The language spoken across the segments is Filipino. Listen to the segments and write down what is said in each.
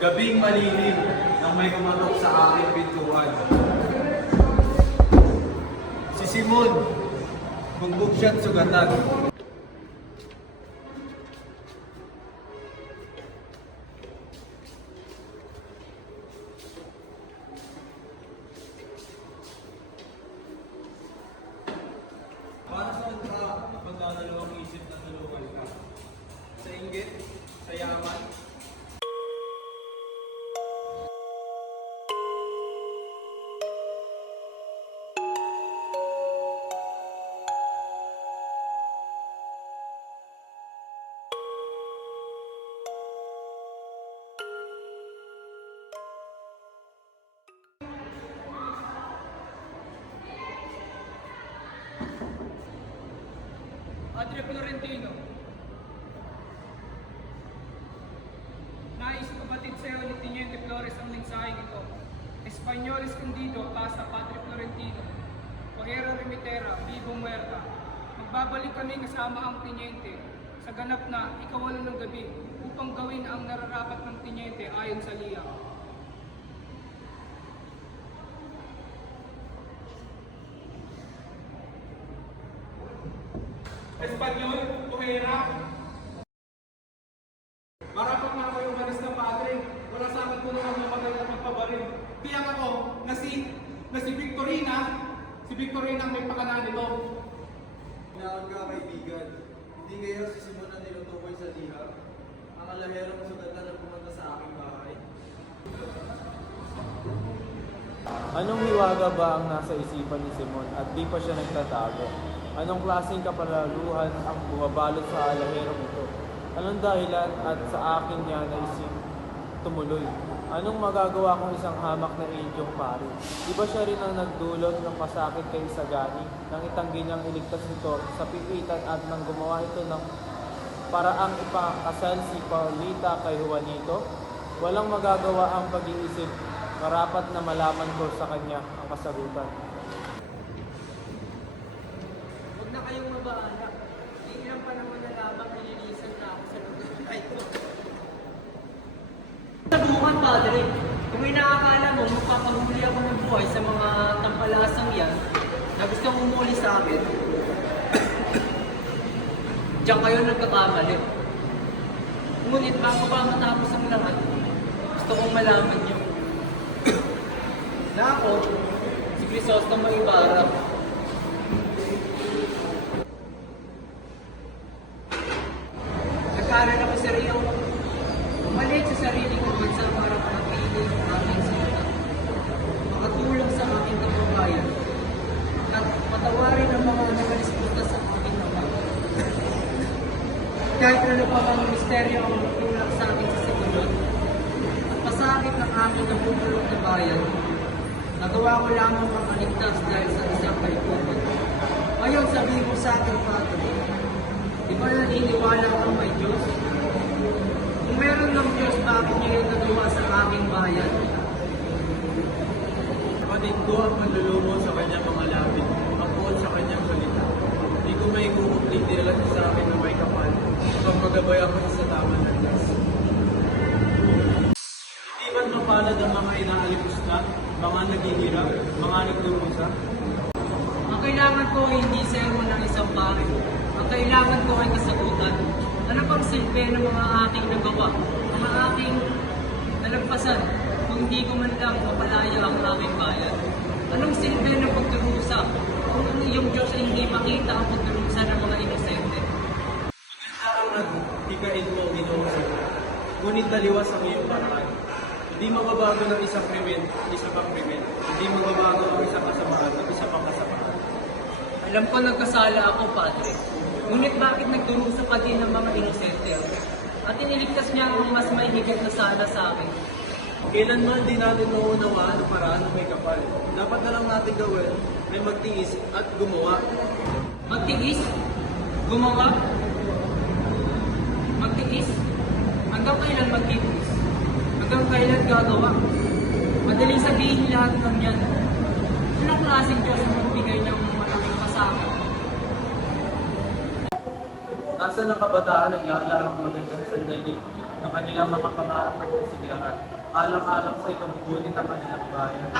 Gabing malilim nang may kumatok sa aking pintuan. Si Simon, bugbog siya't sugatan. Para saan ka magdadalawang isip na tulungan ka? Sa inggit? Sa yaman? Padre Florentino, nais ipabatid sa iyo ni Teniente Flores ang mensaheng ito. Espanyol escondido, casa Padre Florentino, Cojero Remitera, Vivo Muerta. Magbabalik kami kasama ang Teniente sa ganap na ika-8 ng gabi upang gawin ang nararapat ng Teniente ayon sa liya. Espanyol, Cojera. Marapat na ako yung malis na padre. Wala sa akin tulungan na magaling at magpabaril. Tiyak ako na si Victorina ang may pakanan nito. Hinaan ka, kaibigan. Hindi ngayon si Simon ang nilutukoy sa liha. Ang alaherong sugatan na pumunta sa aking bahay. Anong hiwaga ba ang nasa isipan ni Simon at di pa siya nagtatago? Anong klaseng kapalaluhan ang bumabalot sa alaherong ito? Anong dahilan at sa akin niya naisip tumuloy? Anong magagawa kong isang hamak na inyong pari? Di ba siya rin ang nagdulot ng masakit kay Isagani nang itanggi niyang iligtas nito sa pipitan at nang gumawa ito ng paraang ipakasal si Paulita kay Juanito? Walang magagawa ang pag-iisip, marapat na malaman ko sa kanya ang kasagutan. Huwag na kayong mabahala. Ilang panahon na lamang nililisan na ako sa lugar na ito. Sabukan, Padre. Kung inaakala mo, magpapahuli ako ng buhay sa mga tampalasang yan na gustong umuli sa akin, diyan kayo nagkakamali. Ngunit bago pa matapos ang lahat, gusto kong malaman niyo na ako, si Crisostamo Ibarra, nag-aaral ako sa Rio. Umalit sa sarili kong bansa para panatili ang aking sinta. Makatulong sa aking kabuhayan at patawarin ang mga nagalisputa sa aking nama. Kahit ano pa bang misteryo ang magtulak sa akin sa sigunod at pasakit ng aking nabubulok na bayan, nagawa ko lamang makaligtas dahil sa isang kaibigan. Ngayon sabihin mo sa akin, Padre, di ba naniniwala kang may Diyos? Kung meron ng Diyos, bakit niya yung nagawa sa aking bayan? Kapatid ko ang manlulumo sa kanyang mga lapit, angkol sa kanyang salita. Hindi ko may kukuplitilan sa akin na may kapal, upang magabay ako sa tamang landas. Hindi ba't mapalad ang mga inaalipusta, mga naghihirap, mga nagdurusa? Ang kailangan ko ay hindi sermon ng isang pari. Ang kailangan ko ay kasagutan. Ano pang silbi ng mga aking nagawa, mga aking nalagpasan, kung hindi ko man lang mapalaya ang aking bayan? Anong silbi ng pagdurusa kung ang iyong Diyos ay hindi makita ang pagdurusa ng mga inosente? Maganda ang nagtikain mo, Ginoo. Ngunit taliwas ang iyong paraan. Hindi magbabago ng isang krimen, isa pang krimen. Hindi magbabago ang isang kasamaan at isa pang kasamaan. Alam ko nagkasala ako, Padre. Ngunit bakit nagdurusa pa din ng mga inosente? At iniligtas niya ang mas may higit na sana sa akin. Kailanman di natin nauunawaan ang paraan ng may kapal. Dapat na lang natin gawin ay magtiis at gumawa. Magtiis? Gumawa? Magtiis? Hanggang kailan magtiis? Hanggang kailan gagawa? Madaling sabihin lahat ng yan. Anong klaseng Diyos ang magbigay ng malaking pasakit? Nasaan ang kabataan ang ialarang magandang sandali? ng kanilang mga pangarap at kasigahan. Alang-alang sa ikabubulit ang kanilang bayan.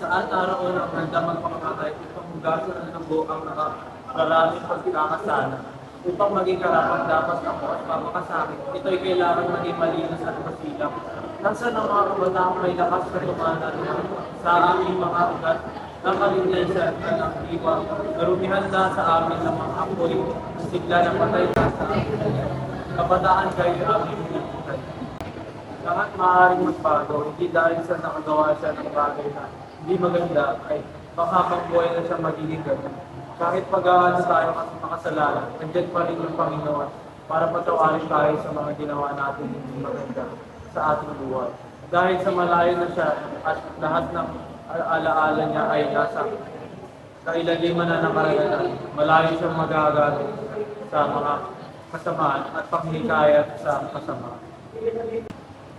Saan araw ang handa magpakamatay upang hugasan ng buong nakararaming pagkakasala. Upang maging karapat dapat ako at pamakasakit, ito'y kailangan maging malinis at masilap. Nasaan ang mga kabataang may lakas na tumanan sa aming mga ugat ng kalinisan at ng iwa. Narumihan na sa amin ng mga apoy, sigla na patay na sa amin. Kabataan kayo aming pinagpunan. Lahat maaaring magbago, hindi dahil sa nakagawa siya ng bagay na hindi maganda ay baka pagbuhay na siya magiging ganun. Kahit pag-aalas tayo kasi makasalanan, nandiyan pa rin yung Panginoon para patawarin tayo sa mga ginawa natin hindi maganda sa ating buhay. Dahil sa malayo na siya at lahat ng alaala niya ay nasa kailaliman na ng karagalan, malayo siyang magagamit sa mga kasamaan at panghinikayat sa kasamaan.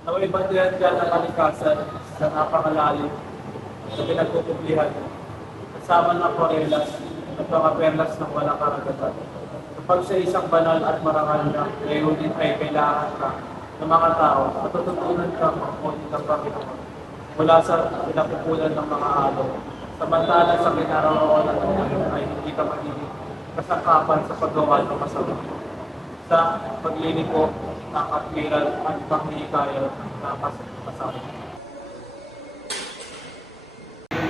Naway bandihan ka ng kalikasan sa napakalalim na pinagpupublihan kasama ng aquarelas at mga perlas ng walang karagatan. Kapag sa isang banal at marangal na layunin ay kailangan ka ng mga tao, matututunan ka mabuti ng Panginoon mula sa pinapupulan ng mga alo. Samantala sa kinaroroonan ng Panginoon ay hindi ka magiging kasangkapan sa paggawa ng masama. Sa pagliliko ng katwiran at panghinikaya na kasama.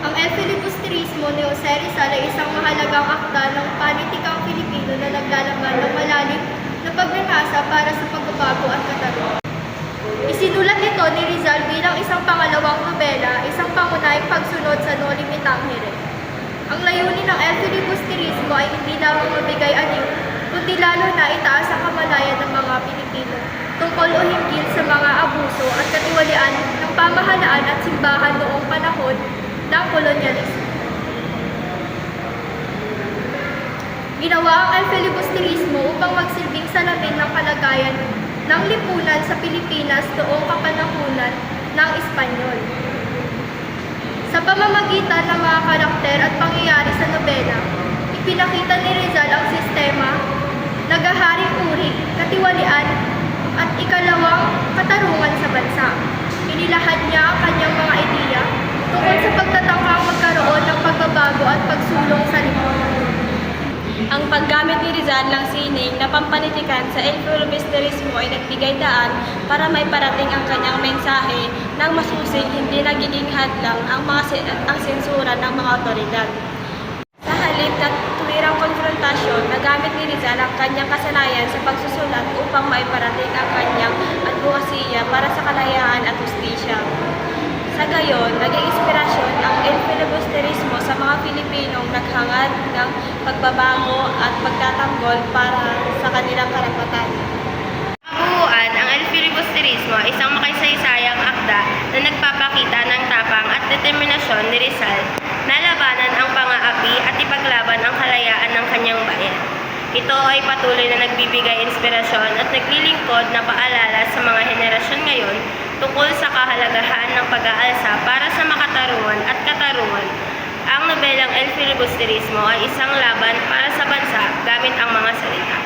Ang El Filibusterismo ni Jose Rizal ay isang mahalagang akda ng politikang Pilipino na naglalaman ng malalim na pagnanasa para sa pagbabago at katarungan. Isinulat nito ni Rizal bilang isang pangalawang nobela, isang pangunahing pagsunod sa No Limitangere. Ang layunin ng El Filibusterismo ay hindi lamang mabigay anyo, kundi lalo na itaas ang kamalayan ng mga Pilipino tungkol o hinggil sa mga abuso at katiwalian ng pamahalaan at simbahan noong panahon ng kolonyalismo. Ginawa ang El Filibusterismo upang magsilbing salamin ng kalagayan ng lipunan sa Pilipinas noong kapanahunan ng Espanyol. Sa pamamagitan ng mga karakter at pangyayari sa nobela, ipinakita ni Rizal ang sistema, nagaharing uri, katiwalian, at ikalawang katarungan sa bansa. Inilahad niya ang kanyang mga ideya tungkol sa pagtatangkang magkaroon ng pagbabago at pagsulong sa lipunan. Ang paggamit ni Rizal ng sining na pampanitikan sa El Filibusterismo ay nagbigay daan para may parating ang kanyang mensahe ng masusing hindi nagiging hadlang ang sensura ng mga otoridad. Sa halip na tuwirang konfrontasyon, nagamit ni Rizal ang kanyang kasanayan sa pagsusulat upang maiparating ang kanyang advokasya para sa kalayaan at hustisya. Sa gayon, naging inspirasyon ang El Filibusterismo sa mga Pilipinong naghangad ng pagbabago at pagtatanggol para sa kanilang karapatan. Kabuuan, ang El Filibusterismo ay isang makasaysayang akda na nagpapakita ng tapang at determinasyon ni Rizal na labanan ang pang-aapi at ipaglaban ang kalayaan ng kanyang bayan. Ito ay patuloy na nagbibigay inspirasyon at naglilingkod na paalala sa mga henerasyon ngayon tungkol sa kahalagahan ng pag-aalsa para sa makatarungan at katarungan. Ang nobelang El Filibusterismo ay isang laban para sa bansa gamit ang mga salita.